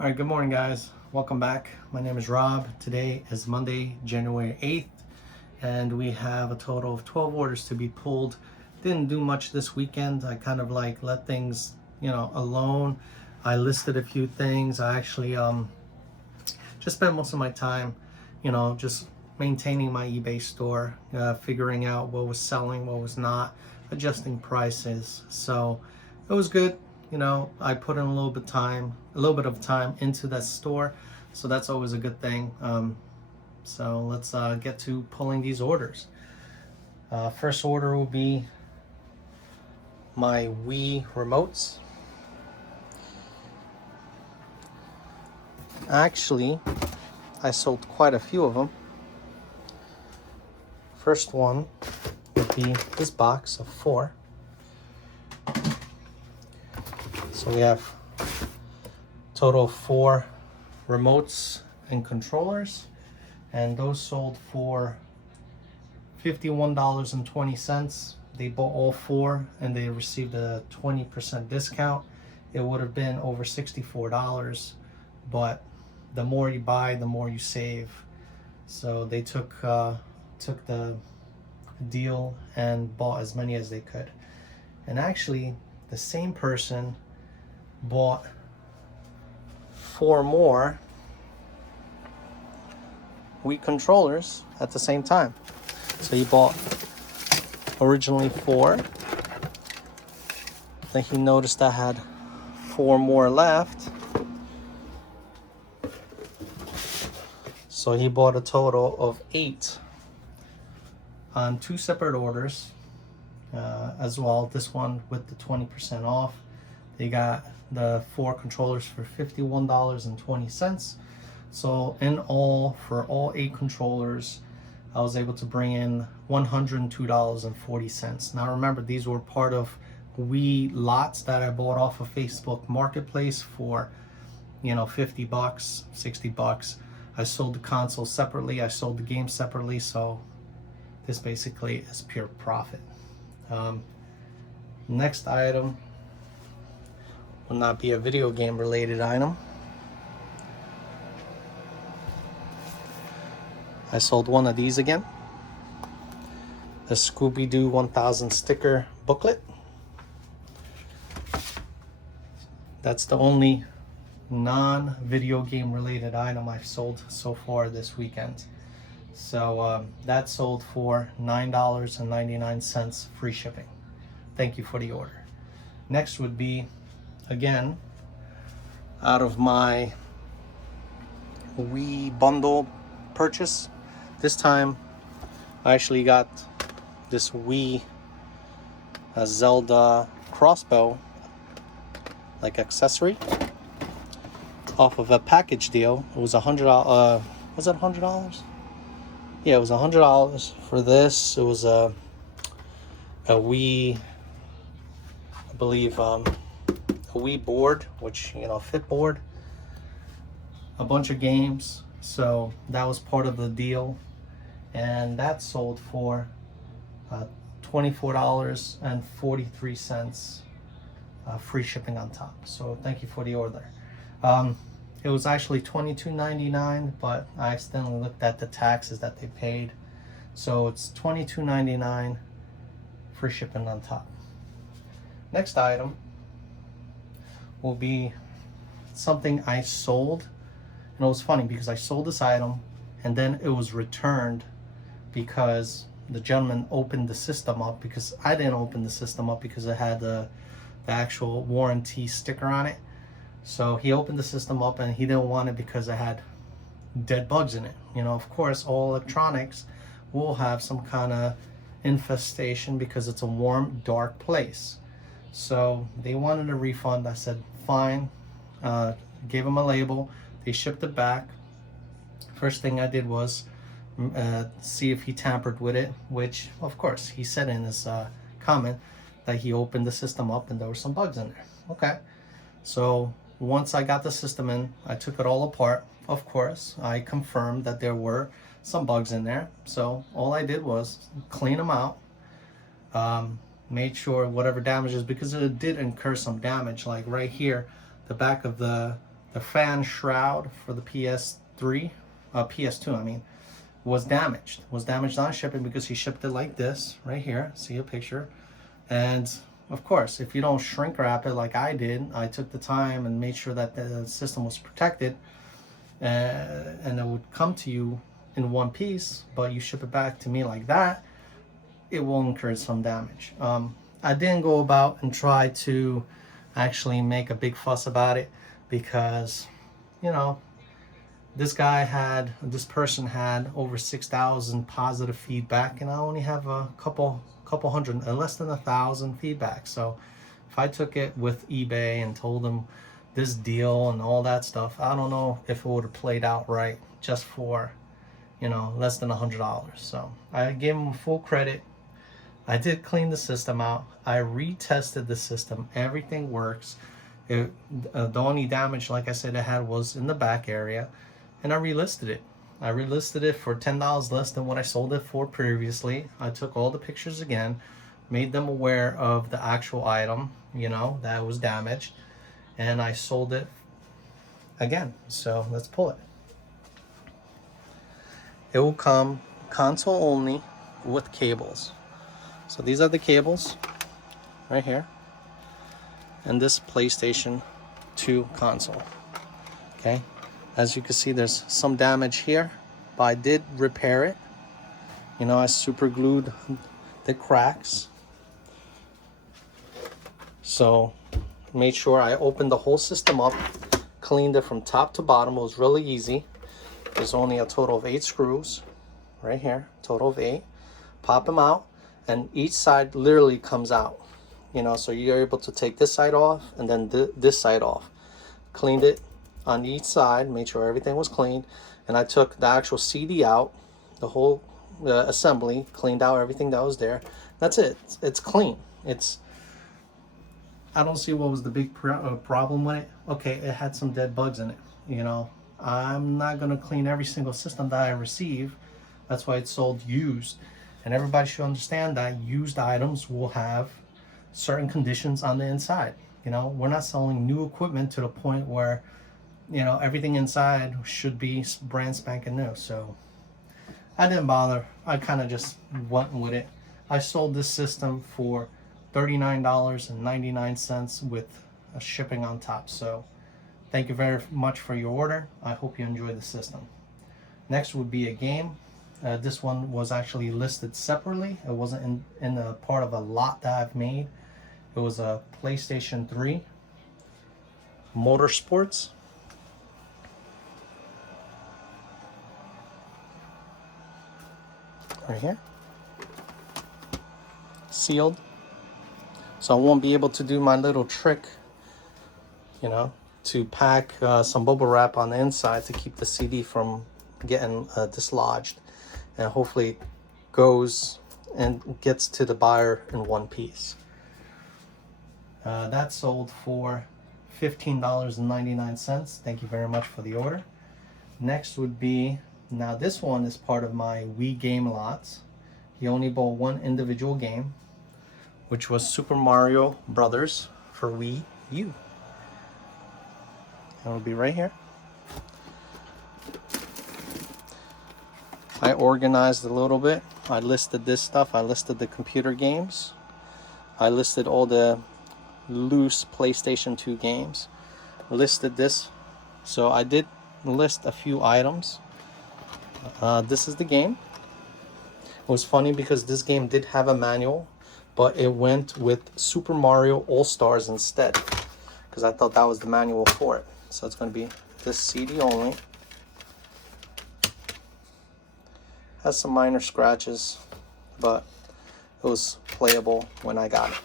All right, good morning, guys. Welcome back. My name is Rob. Today is Monday, January 8th, and we have a total of 12 orders to be pulled. Didn't do much this weekend. I kind of like let things, alone. I listed a few things. I actually just spent most of my time, just maintaining my eBay store, figuring out what was selling, what was not, adjusting prices. So it was good. I put in a little bit of time into that store, so that's always a good thing. So let's get to pulling these orders. First order will be my Wii remotes. Actually, I sold quite a few of them. First one would be this box of 4. So we have total of 4 remotes and controllers, and those sold for $51.20. They bought all 4 and they received a 20% discount. It would have been over $64, but the more you buy, the more you save. So they took the deal and bought as many as they could. And actually, the same person bought 4 more Wii controllers at the same time. So he bought originally 4. Then he noticed I had 4 more left. So he bought a total of 8 on 2 separate orders as well. This one with the 20% off. They got the 4 controllers for $51.20. So in all, for all 8 controllers, I was able to bring in $102.40. Now remember, these were part of Wii lots that I bought off of Facebook Marketplace for, $50, $60. I sold the console separately. I sold the game separately. So this basically is pure profit. Next item will not be a video game related item. I sold one of these again. The Scooby-Doo 1000 sticker booklet. That's the only non-video game related item I've sold so far this weekend. So that sold for $9.99 free shipping. Thank you for the order. Next would be, again, out of my Wii bundle purchase. This time I actually got this Wii Zelda crossbow like accessory off of a package deal. It was $100. Was it $100? Yeah, it was $100 for this. It was a Wii, I believe, a Wii board, which, fit board, a bunch of games. So that was part of the deal, and that sold for $24.43, free shipping on top. So thank you for the order. It was actually $22.99, but I accidentally looked at the taxes that they paid. So it's $22.99, free shipping on top. Next item will be something I sold. And it was funny because I sold this item and then it was returned because the gentleman opened the system up, because I didn't open the system up because it had the actual warranty sticker on it. So he opened the system up and he didn't want it because it had dead bugs in it. Of course, all electronics will have some kind of infestation because it's a warm, dark place. So they wanted a refund. I said, fine. Gave him a label. They shipped it back. First thing I did was see if he tampered with it, which, of course, he said in his comment that he opened the system up and there were some bugs in there. Okay. So once I got the system in, I took it all apart. Of course, I confirmed that there were some bugs in there. So all I did was clean them out, made sure whatever damages, because it did incur some damage, like right here, the back of the the fan shroud for the PS2, I mean, was damaged. Was damaged on shipping because he shipped it like this, right here. See a picture. And of course, if you don't shrink wrap it like I did, I took the time and made sure that the system was protected, and it would come to you in one piece, but you ship it back to me like that, it will incur some damage. I didn't go about and try to actually make a big fuss about it because, you know, this person had over 6,000 positive feedback, and I only have a couple hundred, less than 1,000 feedback. So if I took it with eBay and told them this deal and all that stuff, I don't know if it would have played out right just for, you know, less than $100. So I gave them full credit. I did clean the system out. I retested the system. Everything works. The only damage, like I said, it had was in the back area, and I relisted it. I relisted it for $10 less than what I sold it for previously. I took all the pictures again, made them aware of the actual item, you know, that was damaged, and I sold it again. So let's pull it. It will come console only with cables. So these are the cables right here, and this PlayStation 2 console. Okay, as you can see, there's some damage here, but I did repair it. You know, I super glued the cracks. So made sure I opened the whole system up, cleaned it from top to bottom. It was really easy. There's only a total of 8 screws right here, total of 8. Pop them out, and each side literally comes out. You know, so you're able to take this side off and then this side off. Cleaned it on each side, made sure everything was cleaned, and I took the actual CD out, the whole assembly, cleaned out everything that was there. That's it. It's clean. I don't see what was the big problem with it. Okay, it had some dead bugs in it. You know, I'm not gonna clean every single system that I receive. That's why it's sold used, and everybody should understand that used items will have certain conditions on the inside. You know, we're not selling new equipment to the point where, you know, everything inside should be brand spanking new. So I didn't bother. I kind of just went with it. I sold this system for $39.99 with shipping on top. So thank you very much for your order. I hope you enjoy the system. Next would be a game. This one was actually listed separately. It wasn't in a part of a lot that I've made. It was a PlayStation 3 Motorsports. Right here. Sealed. So I won't be able to do my little trick, you know, to pack some bubble wrap on the inside to keep the CD from getting dislodged, and hopefully goes and gets to the buyer in one piece. That sold for $15.99. Thank you very much for the order. Next would be, now this one is part of my Wii game lots. He only bought one individual game, which was Super Mario Brothers for Wii U. It will be right here. I organized a little bit. I listed this stuff. I listed the computer games. I listed all the loose PlayStation 2 games. Listed this. So I did list a few items. This is the game. It was funny because this game did have a manual, but it went with Super Mario All-Stars instead, because I thought that was the manual for it. So it's going to be this CD only. Has some minor scratches, but it was playable when I got it.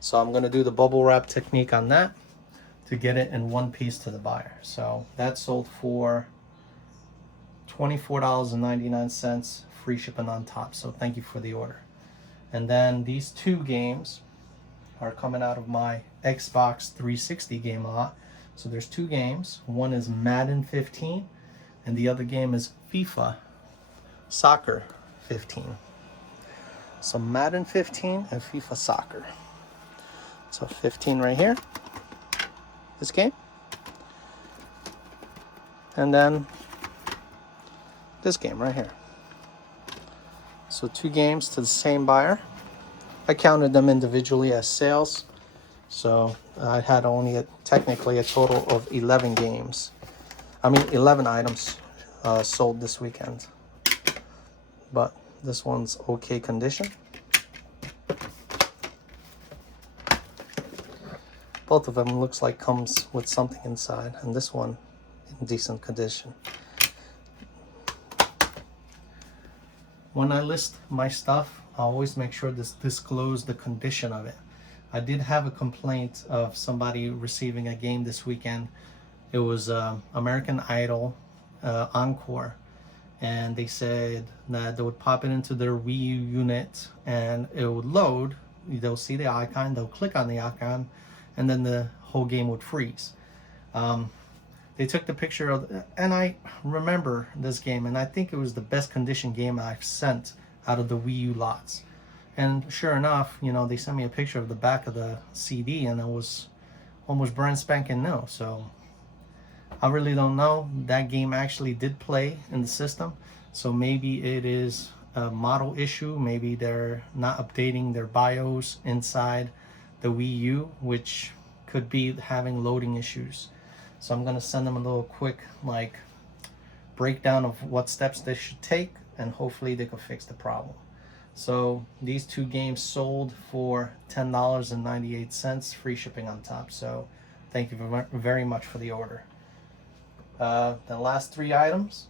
So I'm going to do the bubble wrap technique on that to get it in one piece to the buyer. So that sold for $24.99, free shipping on top. So thank you for the order. And then these two games are coming out of my Xbox 360 game lot. So there's two games. One is Madden 15, and the other game is FIFA Soccer 15. So Madden 15 and FIFA Soccer. So 15 right here, this game. And then this game right here. So 2 games to the same buyer. I counted them individually as sales. So I had only technically a total of 11 games. 11 items sold this weekend. But this one's okay condition. Both of them looks like comes with something inside, and this one in decent condition. When I list my stuff, I always make sure to disclose the condition of it. I did have a complaint of somebody receiving a game this weekend. It was American Idol Encore, and they said that they would pop it into their Wii U unit and it would load. They'll see the icon, they'll click on the icon, and then the whole game would freeze. They took the picture of, and I remember this game, and I think it was the best condition game I've sent out of the Wii U lots. And sure enough, they sent me a picture of the back of the CD, and it was almost brand spanking new. So I really don't know. That game actually did play in the system, so maybe it is a model issue. Maybe they're not updating their BIOS inside the Wii U, which could be having loading issues. So I'm gonna send them a little quick breakdown of what steps they should take, and hopefully they can fix the problem. So these 2 games sold for $10.98, free shipping on top. So thank you very much for the order. The last 3 items.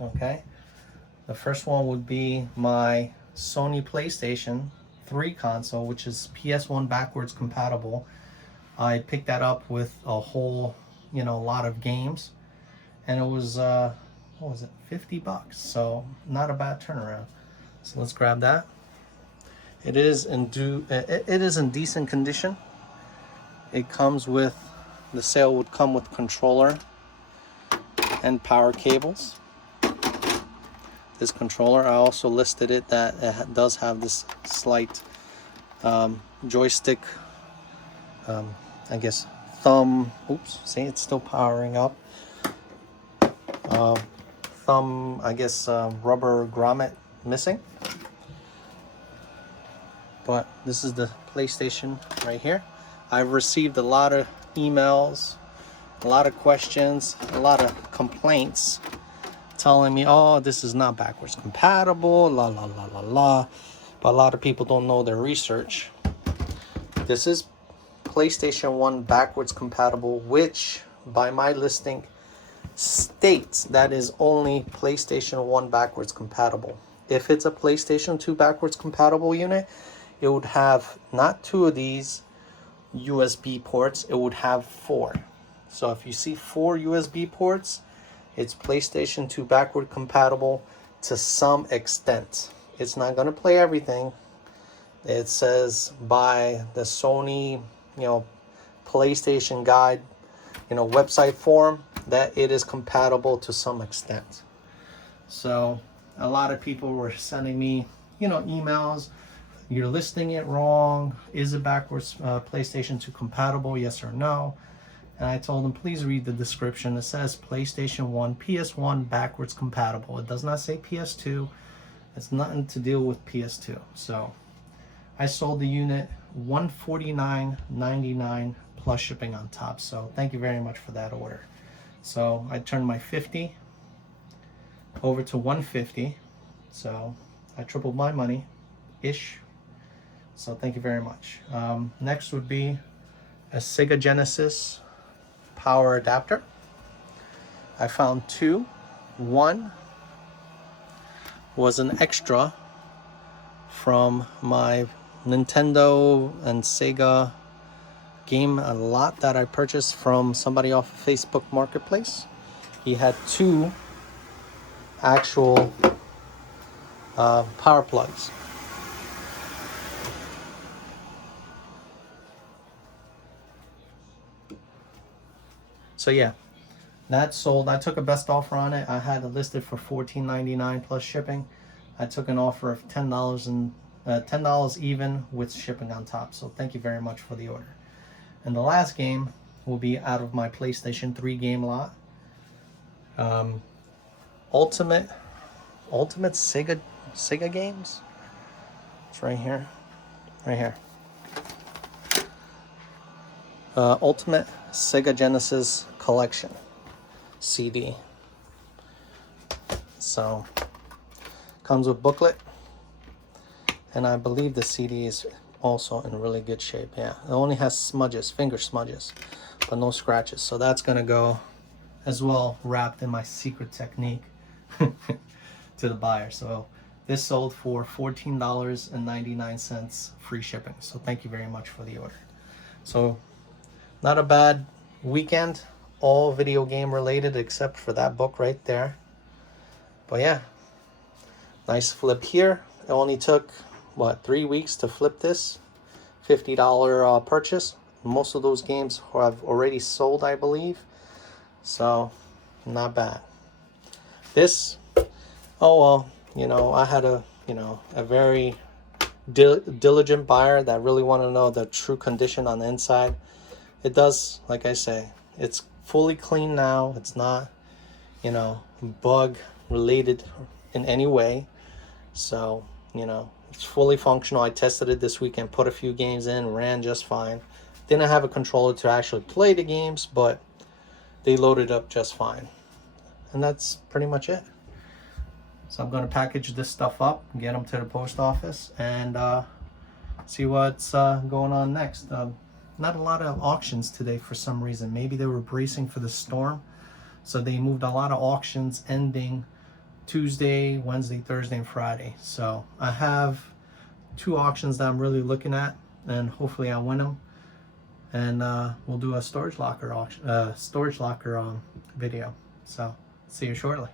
Okay, the first one would be my Sony PlayStation 3 console, which is PS1 backwards compatible. I picked that up with a whole, lot of games, and it was what was it, $50? So not a bad turnaround. So let's grab that. It is in decent condition. It comes with, the sale would come with controller and power cables. This controller, I also listed it that it does have this slight joystick, I guess thumb, oops, see, it's still powering up. Thumb, I guess rubber grommet missing. But this is the PlayStation right here. I've received a lot of emails, a lot of questions, a lot of complaints telling me, oh, this is not backwards compatible, la la la la la. But a lot of people don't know their research. This is PlayStation 1 backwards compatible, which by my listing states that is only PlayStation 1 backwards compatible. If it's a PlayStation 2 backwards compatible unit, it would have not 2 of these USB ports, it would have 4. So if you see 4 USB ports, it's PlayStation 2 backward compatible to some extent. It's not going to play everything. It says by the Sony, PlayStation guide, website form, that it is compatible to some extent. So a lot of people were sending me, emails. You're listing it wrong. Is it backwards PlayStation 2 compatible? Yes or no? And I told them, please read the description. It says PlayStation 1, PS1 backwards compatible. It does not say PS2. It's nothing to deal with PS2. So I sold the unit $149.99 plus shipping on top. So thank you very much for that order. So I turned my 50 over to 150. So I tripled my money ish. So thank you very much. Next would be a Sega Genesis power adapter. I found 2. One was an extra from my Nintendo and Sega game a lot that I purchased from somebody off of Facebook Marketplace. He had 2 actual power plugs. So yeah, that sold. I took a best offer on it. I had it listed for $14.99 plus shipping. I took an offer of $10 even with shipping on top. So thank you very much for the order. And the last game will be out of my PlayStation 3 game lot. Ultimate Sega games. It's right here. Ultimate Sega Genesis Collection CD. So comes with booklet, and I believe the CD is also in really good shape. Yeah, it only has smudges, finger smudges, but no scratches. So that's gonna go as well, wrapped in my secret technique to the buyer. So this sold for $14.99, free shipping. So thank you very much for the order. So not a bad weekend, all video game related except for that book right there. But yeah, nice flip here. It only took, what, 3 weeks to flip this $50 purchase. Most of those games have already sold, I believe. So not bad. This, oh well, you know, I had a very diligent buyer that really wanted to know the true condition on the inside. It does, like I say, it's fully clean now. It's not, you know, bug related in any way. So, you know, it's fully functional. I tested it this weekend, put a few games in, ran just fine. Didn't have a controller to actually play the games, but they loaded up just fine. And that's pretty much it. So I'm going to package this stuff up, get them to the post office, and see what's going on next. Not a lot of auctions today for some reason. Maybe they were bracing for the storm, so they moved a lot of auctions ending Tuesday, Wednesday, Thursday, and Friday. So I have 2 auctions that I'm really looking at, and hopefully I win them. And we'll do a storage locker auction, video. So see you shortly.